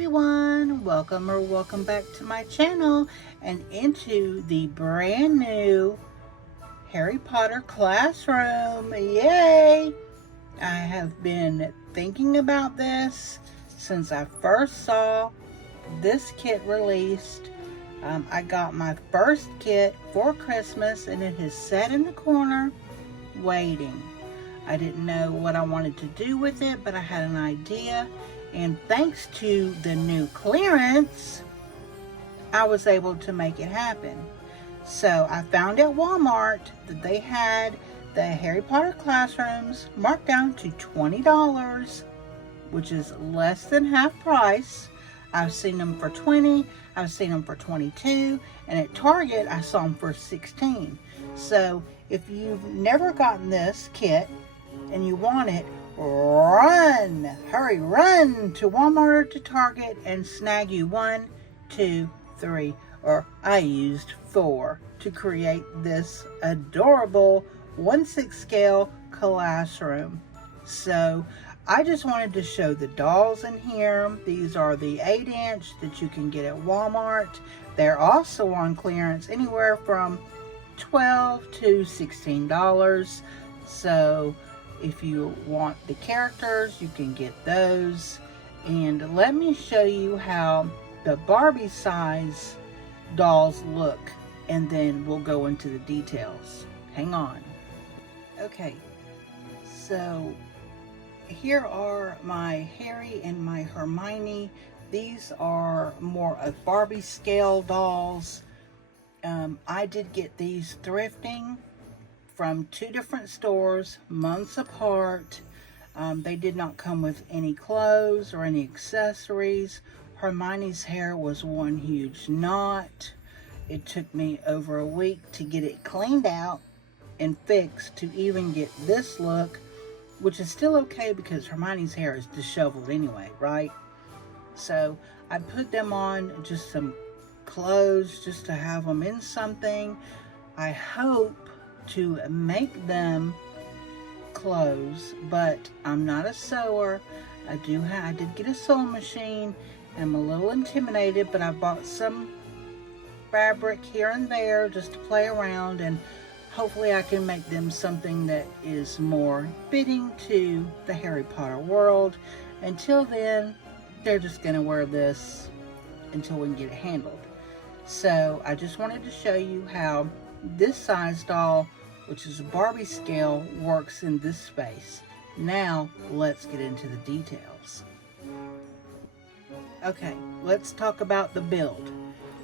everyone, welcome back to my channel and into the brand new Harry Potter classroom. Yay! I have been thinking about this since I first saw this kit released. I got my first kit for Christmas and it has sat in the corner waiting. I didn't know what I wanted to do with it, but I had an idea, and thanks to the new clearance, I was able to make it happen. So I found at Walmart that they had the Harry Potter classrooms marked down to $20, which is less than half price. I've seen them for $20, I've seen them for $22, and at Target I saw them for $16. So if you've never gotten this kit and you want it, run to Walmart or to Target and snag you 1, 2, 3, or I used 4 to create this adorable 1/6 scale classroom. So I just wanted to show the dolls in here. These are the 8-inch that you can get at Walmart. They're also on clearance anywhere from $12 to $16. So if you want the characters, you can get those. And let me show you how the Barbie size dolls look, and then we'll go into the details. Hang on. Okay, so here are my Harry and my Hermione. These are more of Barbie scale dolls. I did get these thrifting from 2 different stores, months apart. They did not come with any clothes or any accessories. Hermione's hair was one huge knot. It took me over a week to get it cleaned out and fixed to even get this look, which is still okay because Hermione's hair is disheveled anyway, right? So I put them on just some clothes just to have them in something. I hope to make them clothes, but I'm not a sewer. I did get a sewing machine. I'm a little intimidated, but I bought some fabric here and there just to play around, and hopefully I can make them something that is more fitting to the Harry Potter world. Until then, they're just gonna wear this until we can get it handled. So I just wanted to show you how this size doll, which is a Barbie scale, works in this space. Now let's get into the details. Okay, let's talk about the build.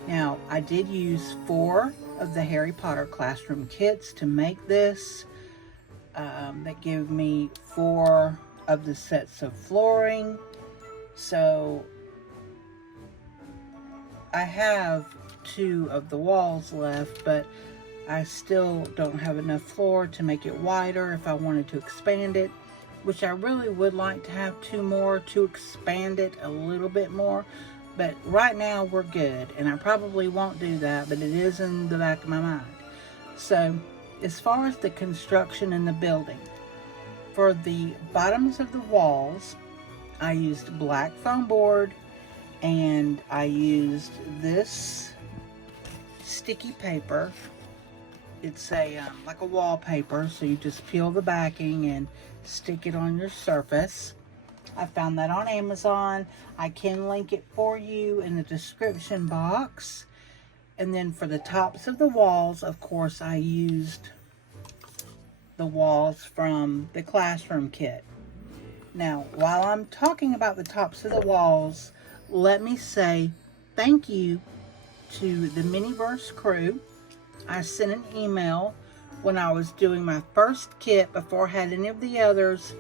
Now I did use 4 of the Harry Potter classroom kits to make this. That gave me 4 of the sets of flooring. So I have 2 of the walls left, but I still don't have enough floor to make it wider if I wanted to expand it, which I really would like to have 2 more to expand it a little bit more. But right now we're good, and I probably won't do that, but it is in the back of my mind. So as far as the construction and the building, for the bottoms of the walls, I used black foam board, and I used this sticky paper. It's like a wallpaper, so you just peel the backing and stick it on your surface. I found that on Amazon. I can link it for you in the description box. And then for the tops of the walls, of course, I used the walls from the classroom kit. Now, while I'm talking about the tops of the walls, let me say thank you to the MiniVerse crew. I sent an email when I was doing my first kit before I had any of the others,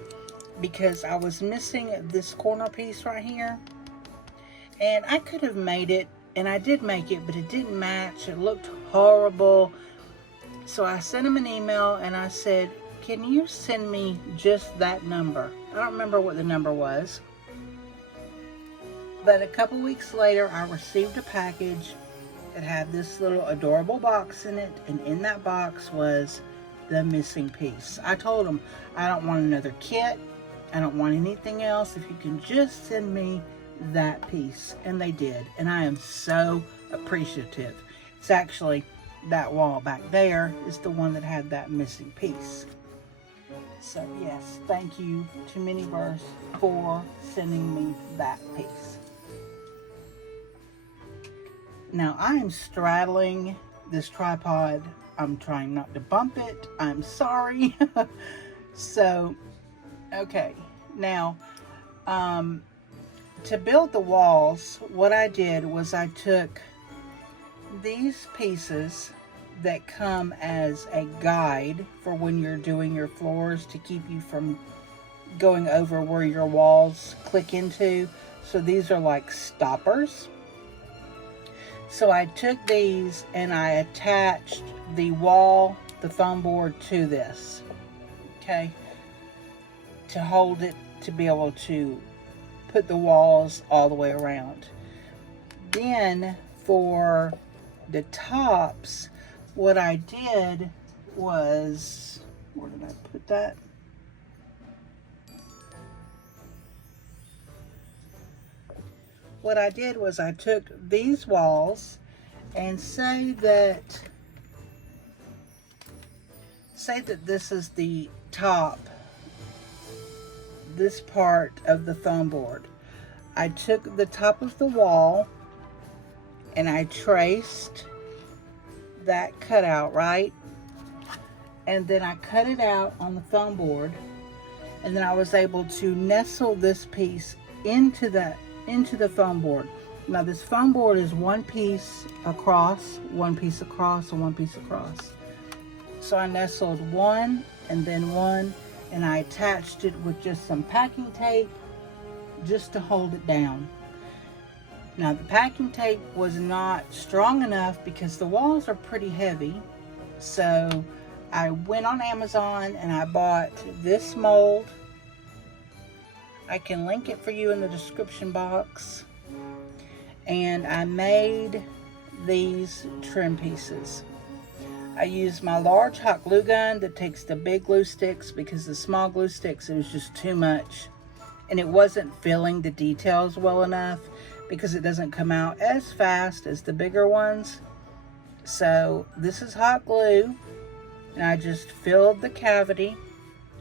because I was missing this corner piece right here. And I could have made it, and I did make it, but it didn't match. It looked horrible. So I sent them an email and I said, can you send me just that number? I don't remember what the number was. But a couple weeks later, I received a package. It had this little adorable box in it, and in that box was the missing piece. I told them, I don't want another kit. I don't want anything else. If you can just send me that piece, and they did, and I am so appreciative. It's actually that wall back there is the one that had that missing piece. So yes, thank you to MiniVerse for sending me that piece. Now I am straddling this tripod. I'm trying not to bump it. I'm sorry. So, okay. Now, to build the walls, what I did was I took these pieces that come as a guide for when you're doing your floors to keep you from going over where your walls click into. So these are like stoppers. So I took these and I attached the wall, the foam board to this, okay, to hold it, to be able to put the walls all the way around. Then for the tops, what I did was, where did I put that? What I did was I took these walls and say that this is the top, this part of the foam board. I took the top of the wall and I traced that cutout, right? And then I cut it out on the foam board, and then I was able to nestle this piece into the foam board. Now this foam board is one piece across, one piece across, and one piece across. So I nestled one and then one, and I attached it with just some packing tape just to hold it down. Now the packing tape was not strong enough because the walls are pretty heavy. So I went on Amazon and I bought this mold. I can link it for you in the description box. And I made these trim pieces. I used my large hot glue gun that takes the big glue sticks, because the small glue sticks, it was just too much. And it wasn't filling the details well enough, because it doesn't come out as fast as the bigger ones. So this is hot glue, and I just filled the cavity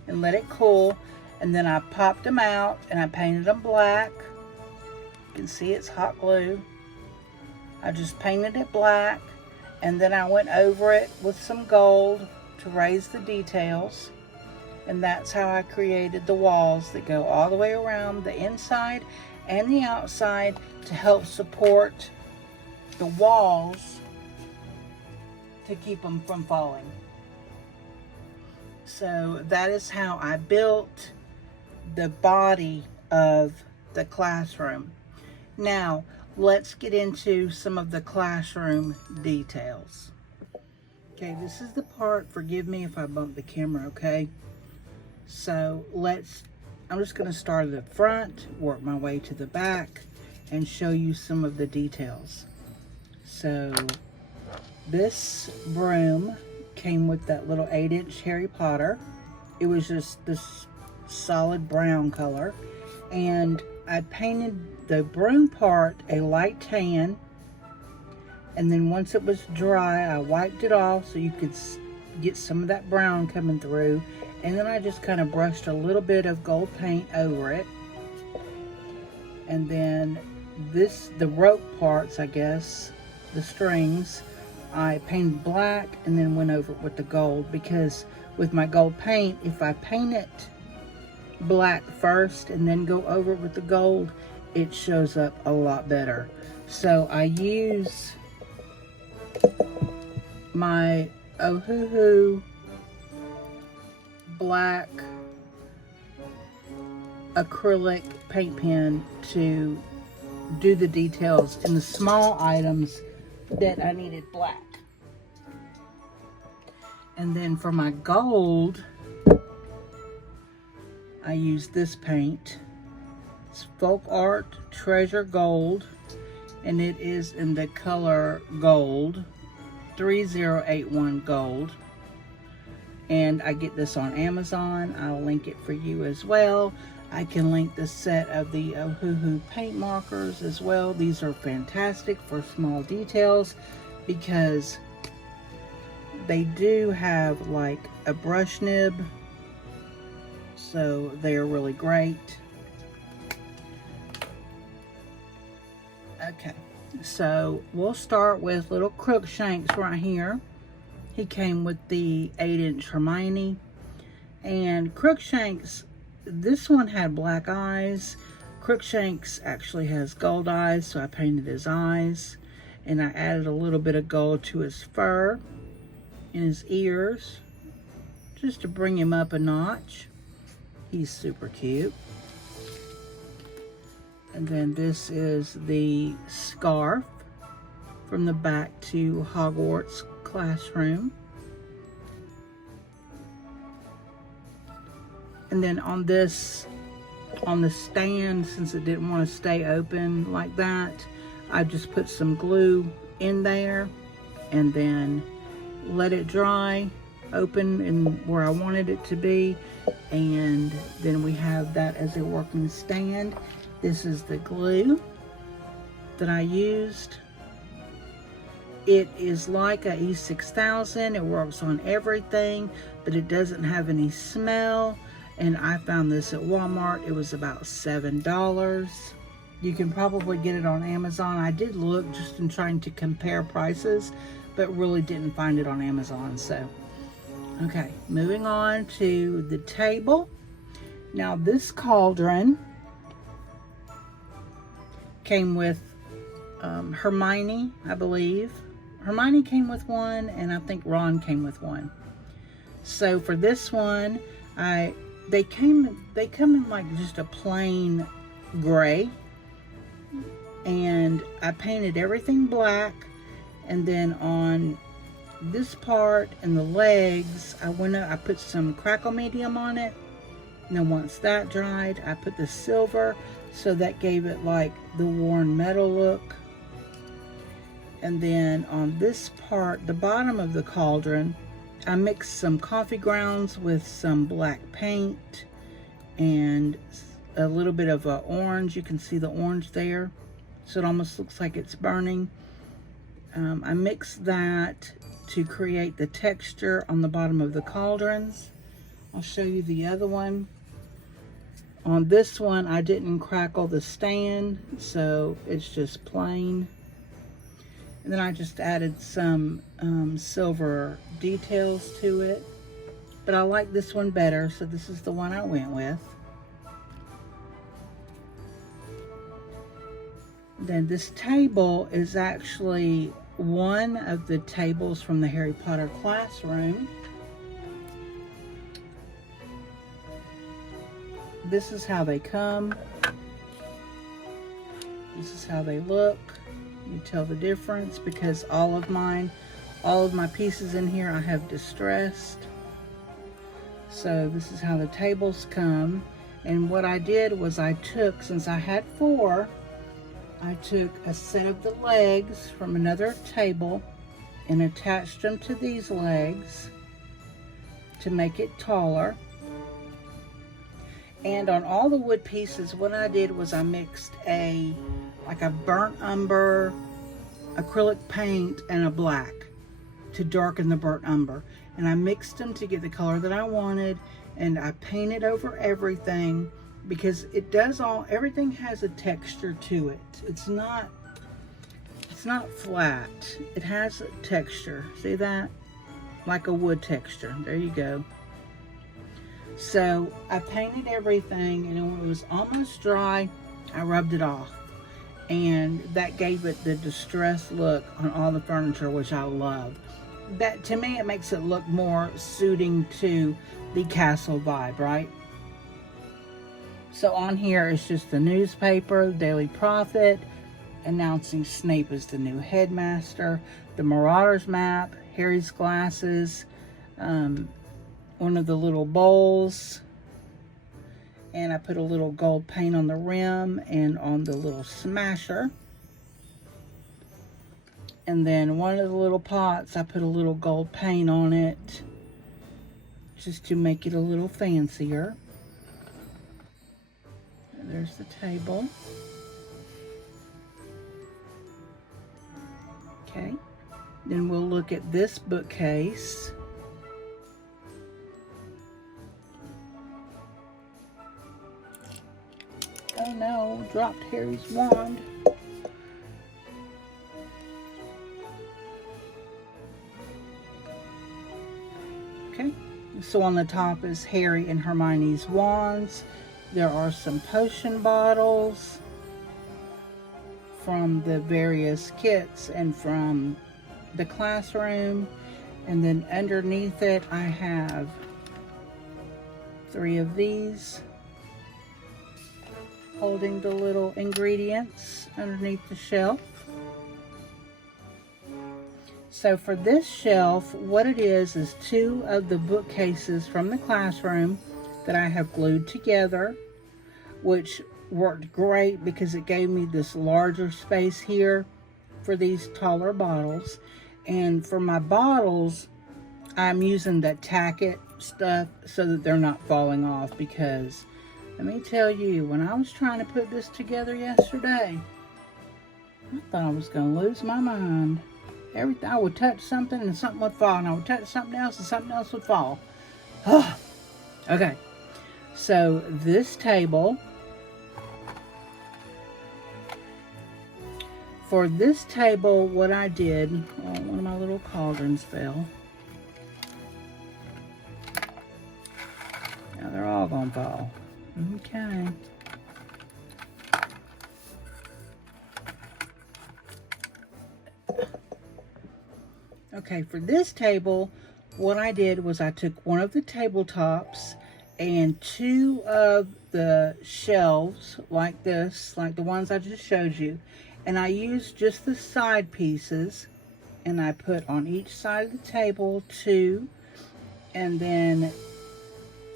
and let it cool, and then I popped them out and I painted them black. You can see it's hot glue. I just painted it black, and then I went over it with some gold to raise the details. And that's how I created the walls that go all the way around the inside and the outside to help support the walls to keep them from falling. So that is how I built the body of the classroom. Now let's get into some of the classroom details. Okay, this is the part, forgive me if I bump the camera, okay? So I'm just going to start at the front, work my way to the back, and show you some of the details. So this broom came with that little 8-inch Harry Potter. It was just this solid brown color, and I painted the broom part a light tan, and then once it was dry I wiped it off so you could get some of that brown coming through, and then I just kind of brushed a little bit of gold paint over it. And then the rope parts, I guess, the strings, I painted black and then went over it with the gold, because with my gold paint, if I paint it black first and then go over it with the gold, it shows up a lot better. So I use my Ohuhu black acrylic paint pen to do the details in the small items that I needed black. And then for my gold, I use this paint. It's Folk Art Treasure Gold, and it is in the color gold, 3081 gold. And I get this on Amazon. I'll link it for you as well. I can link the set of the Ohuhu paint markers as well. These are fantastic for small details because they do have like a brush nib, so they are really great. Okay, so we'll start with little Crookshanks right here. He came with the 8-inch Hermione. And Crookshanks, this one had black eyes. Crookshanks actually has gold eyes, so I painted his eyes. And I added a little bit of gold to his fur and his ears, just to bring him up a notch. He's super cute. And then this is the scarf from the back to Hogwarts classroom. And then on the stand, since it didn't want to stay open like that, I just put some glue in there and then let it dry, open in where I wanted it to be. And then we have that as a working stand. This is the glue that I used. It is like a E6000. It works on everything, but it doesn't have any smell. And I found this at Walmart. It was about $7. You can probably get it on Amazon. I did look just in trying to compare prices, but really didn't find it on Amazon. So, okay, moving on to the table. Now this cauldron came with Hermione, I believe. Hermione came with one, and I think Ron came with one. So for this one, they come in like just a plain gray, and I painted everything black. And then on this part and the legs, I put some crackle medium on it. And then once that dried, I put the silver, so that gave it like the worn metal look. And then on this part, the bottom of the cauldron, I mixed some coffee grounds with some black paint and a little bit of orange. You can see the orange there, so it almost looks like it's burning. I mixed that to create the texture on the bottom of the cauldrons. I'll show you the other one. On this one, I didn't crackle the stand, so it's just plain. And then I just added some silver details to it. But I like this one better, so this is the one I went with. Then this table is actually one of the tables from the Harry Potter classroom. This is how they come. This is how they look. You tell the difference because all of my pieces in here I have distressed. So this is how the tables come. And what I did was since I had 4, I took a set of the legs from another table and attached them to these legs to make it taller. And on all the wood pieces, what I did was I mixed like a burnt umber, acrylic paint, and a black to darken the burnt umber. And I mixed them to get the color that I wanted, and I painted over everything because everything has a texture to it. It's not flat. It has a texture. See that? Like a wood texture. There you go. So I painted everything, and when it was almost dry, I rubbed it off. And that gave it the distressed look on all the furniture, which I love. That, to me, it makes it look more suiting to the castle vibe, right? So on here is just the newspaper, the Daily Prophet, announcing Snape as the new headmaster, the Marauders map, Harry's glasses, one of the little bowls, and I put a little gold paint on the rim and on the little smasher. And then one of the little pots, I put a little gold paint on it just to make it a little fancier. There's the table. Okay, then we'll look at this bookcase. Oh no, dropped Harry's wand. Okay, so on the top is Harry and Hermione's wands. There are some potion bottles from the various kits and from the classroom. And then underneath it, I have 3 of these holding the little ingredients underneath the shelf. So for this shelf, what it is 2 of the bookcases from the classroom that I have glued together, which worked great because it gave me this larger space here for these taller bottles. And for my bottles, I'm using that tack it stuff so that they're not falling off, because let me tell you, when I was trying to put this together yesterday, I thought I was going to lose my mind. Everything, I would touch something and something would fall, and I would touch something else and something else would fall. Okay, so this table, for this table, what I did, one of my little cauldrons fell. Now they're all gonna fall. Okay. Okay, for this table, what I did was I took one of the tabletops and 2 of the shelves like this, like the ones I just showed you, and I used just the side pieces, and I put on each side of the table 2, and then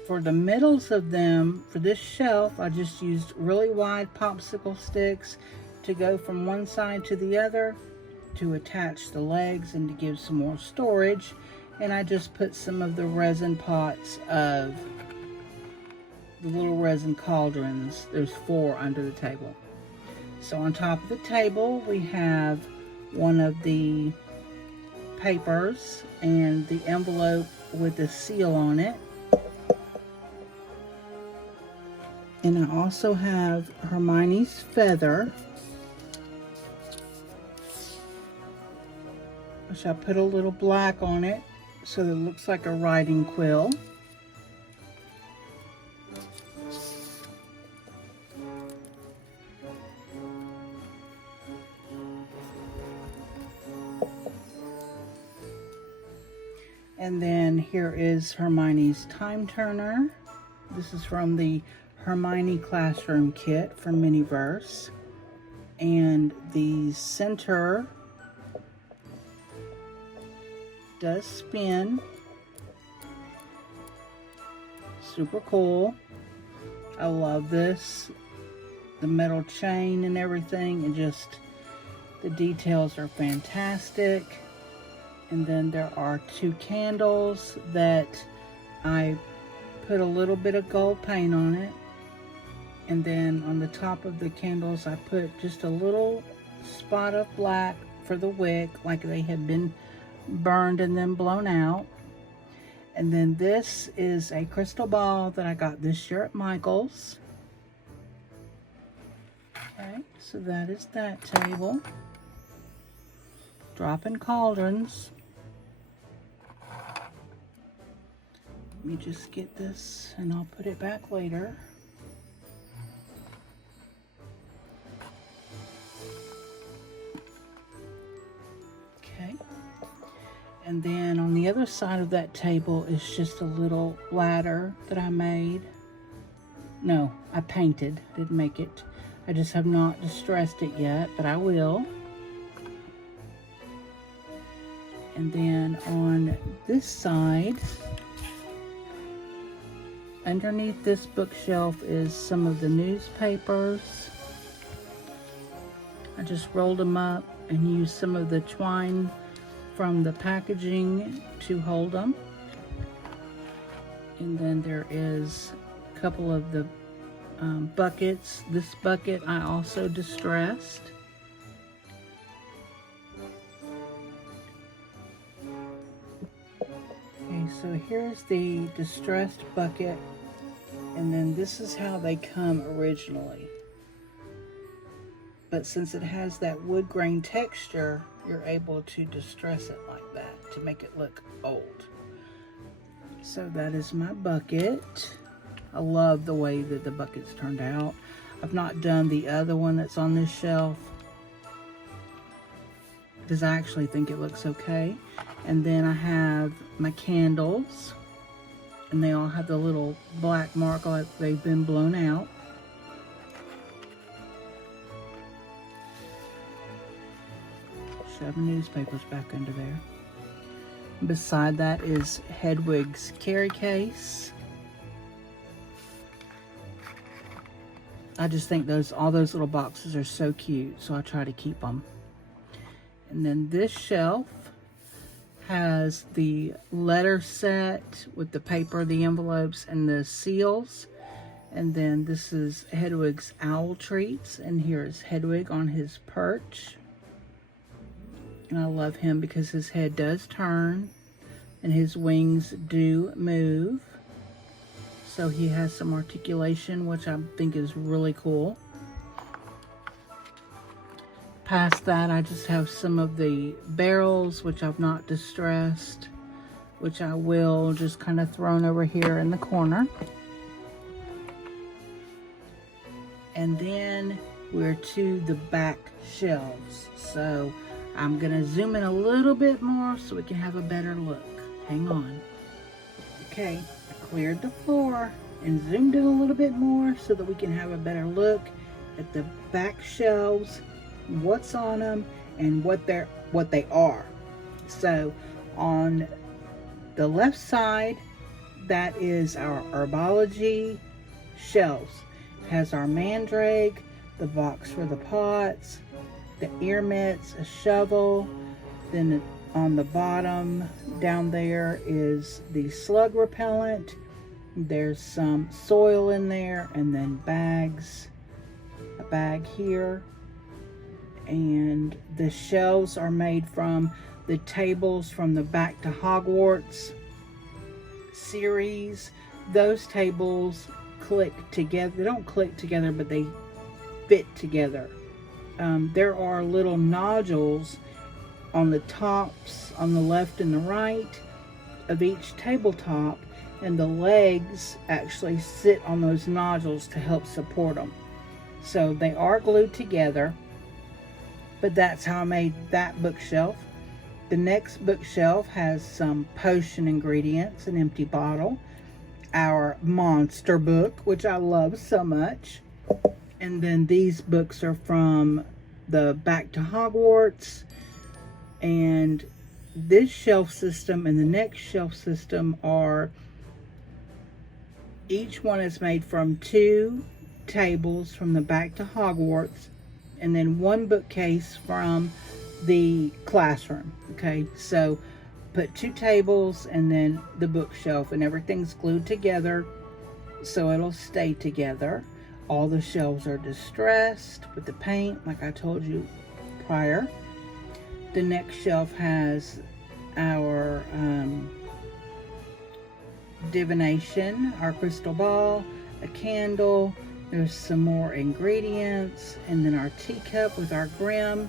for the middles of them, for this shelf, I just used really wide popsicle sticks to go from one side to the other to attach the legs and to give some more storage. And I just put some of the resin pots of the little resin cauldrons. There's 4 under the table. So on top of the table, we have one of the papers and the envelope with the seal on it. And I also have Hermione's feather, which I put a little black on it so that it looks like a writing quill. And then here is Hermione's time turner. This is from the Hermione Classroom Kit from MiniVerse. And the center does spin. Super cool. I love this. The metal chain and everything, and just the details are fantastic. And then there are 2 candles that I put a little bit of gold paint on it. And then on the top of the candles, I put just a little spot of black for the wick, like they had been burned and then blown out. And then this is a crystal ball that I got this year at Michael's. Okay, so that is that table. Dropping cauldrons. Let me just get this and I'll put it back later. Okay. And then on the other side of that table is just a little ladder that I made. No, I painted, didn't make it. I just have not distressed it yet, but I will. And then on this side, underneath this bookshelf is some of the newspapers. I just rolled them up and used some of the twine from the packaging to hold them. And then there is a couple of the buckets. This bucket I also distressed. Okay, so here's the distressed bucket, and then this is how they come originally. But since it has that wood grain texture, you're able to distress it like that to make it look old. So that is my bucket. I love the way that the bucket's turned out. I've not done the other one that's on this shelf because I actually think it looks okay. And then I have my candles, and they all have the little black mark like they've been blown out. Shove newspapers back under there. Beside that is Hedwig's carry case. I just think all those little boxes are so cute, so I try to keep them. And then this shelf has the letter set with the paper, the envelopes, and the seals. And then this is Hedwig's owl treats, and here is Hedwig on his perch. And I love him because his head does turn and his wings do move. So he has some articulation, which I think is really cool. Past that, I just have some of the barrels, which I've not distressed, which I will, just kind of thrown over here in the corner. And then we're to the back shelves. So I'm gonna zoom in a little bit more so we can have a better look. Hang on. Okay, I cleared the floor and zoomed in a little bit more so that we can have a better look at the back shelves, what's on them, and what they are. So on the left side, that is our herbology shelves. It has our mandrake, the box for the pots, the ear mitts, a shovel. Then on the bottom down there is the slug repellent. There's some soil in there, and then bags, a bag here. And the shelves are made from the tables from the Back to Hogwarts series. Those tables click together. They don't click together, but they fit together. There are little nodules on the tops, on the left and the right of each tabletop, and the legs actually sit on those nodules to help support them. So they are glued together, but that's how I made that bookshelf. The next bookshelf has some potion ingredients, an empty bottle, our monster book, which I love so much. And then these books are from the Back to Hogwarts. And this shelf system and the next shelf system are, each one is made from 2 tables from the Back to Hogwarts, and then 1 bookcase from the classroom. Okay, so put 2 tables and then the bookshelf, and everything's glued together so it'll stay together. All the shelves are distressed with the paint, like I told you prior. The next shelf has our divination, our crystal ball, a candle. There's some more ingredients, and then our teacup with our grim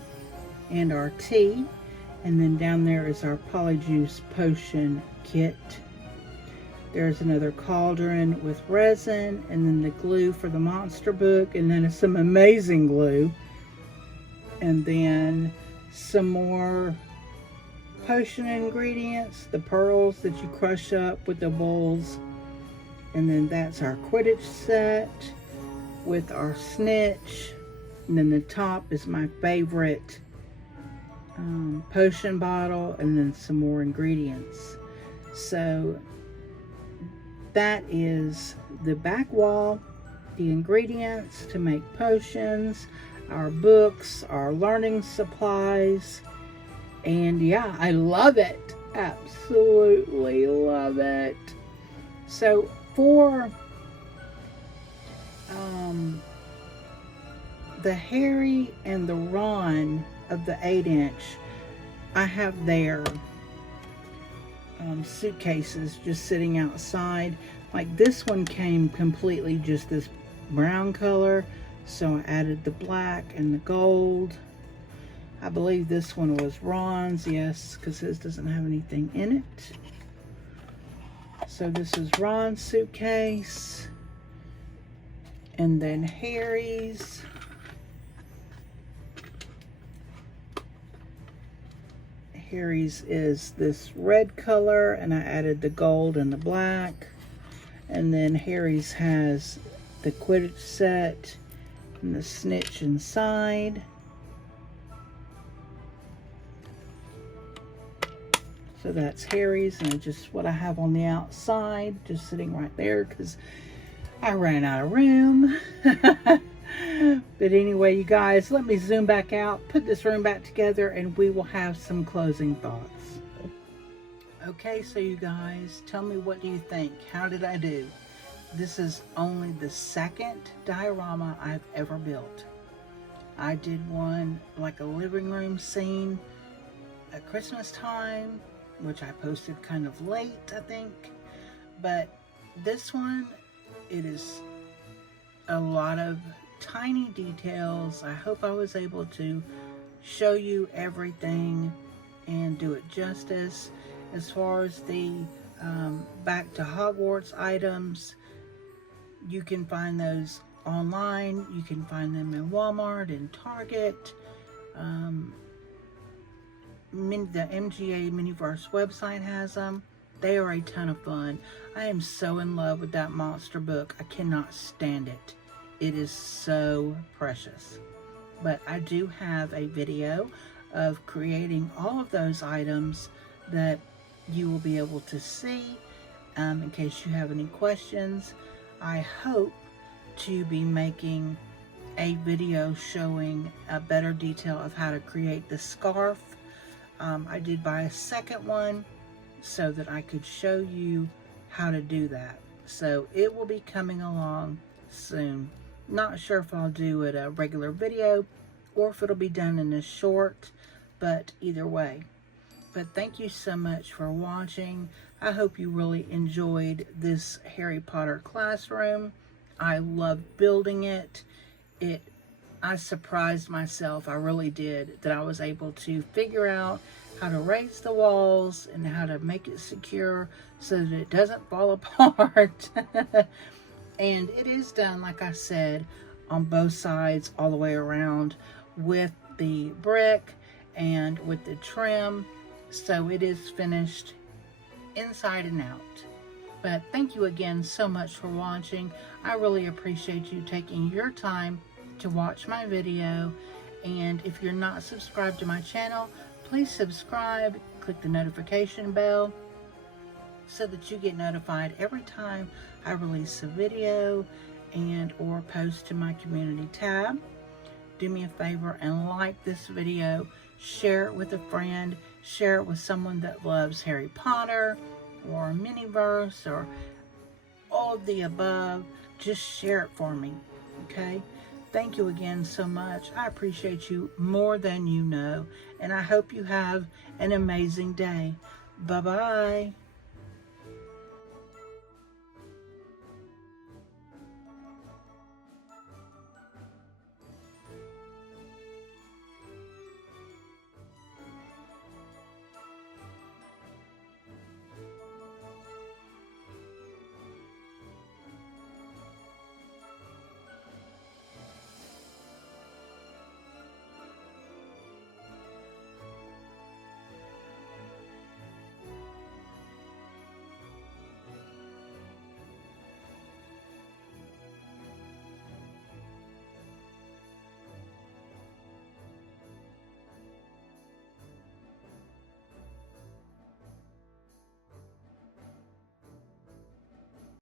and our tea. And then down there is our polyjuice potion kit. There's another cauldron with resin, and then the glue for the monster book, and then some amazing glue. And then some more potion ingredients, the pearls that you crush up with the bowls. And then that's our Quidditch set with our snitch. And then the top is my favorite potion bottle, and then some more ingredients. So that is the back wall, the ingredients to make potions, our books, our learning supplies. And yeah, I love it. Absolutely love it. So for the Harry and the Ron of the 8-inch, I have their suitcases just sitting outside. Like this one came completely just this brown color, so I added the black and the gold. I believe this one was Ron's, yes, because his doesn't have anything in it. So this is Ron's suitcase, and then Harry's. Harry's is this red color, and I added the gold and the black. And then Harry's has the Quidditch set and the snitch inside. So that's Harry's, and just what I have on the outside, just sitting right there because I ran out of room. But anyway, you guys, let me zoom back out, put this room back together, and we will have some closing thoughts. Okay, so you guys, tell me, what do you think? How did I do? This is only the second diorama I've ever built. I did one like a living room scene at Christmas time, which I posted kind of late, I think. But this one, it is a lot of tiny details. I hope I was able to show you everything and do it justice. As far as the back to Hogwarts items, you can find those online. You can find them in Walmart and Target. The MGA MiniVerse website has them. They are a ton of fun. I am so in love with that monster book. I cannot stand it. It is so precious. But I do have a video of creating all of those items that you will be able to see in case you have any questions. I hope to be making a video showing a better detail of how to create the scarf. I did buy a second one so that I could show you how to do that. So it will be coming along soon. Not sure if I'll do it a regular video or if it'll be done in a short, but either way. But thank you so much for watching. I hope you really enjoyed this Harry Potter classroom. I love building it. I surprised myself, I really did, that I was able to figure out how to raise the walls and how to make it secure so that it doesn't fall apart. And it is done, like I said, on both sides all the way around with the brick and with the trim. So it is finished inside and out. But thank you again so much for watching. I really appreciate you taking your time to watch my video. And if you're not subscribed to my channel, please subscribe, click the notification bell so that you get notified every time I release a video and or post to my community tab. Do me a favor and like this video, share it with a friend, share it with someone that loves Harry Potter or MiniVerse or all of the above. Just share it for me, okay? Thank you again so much. I appreciate you more than you know, and I hope you have an amazing day. Bye-bye.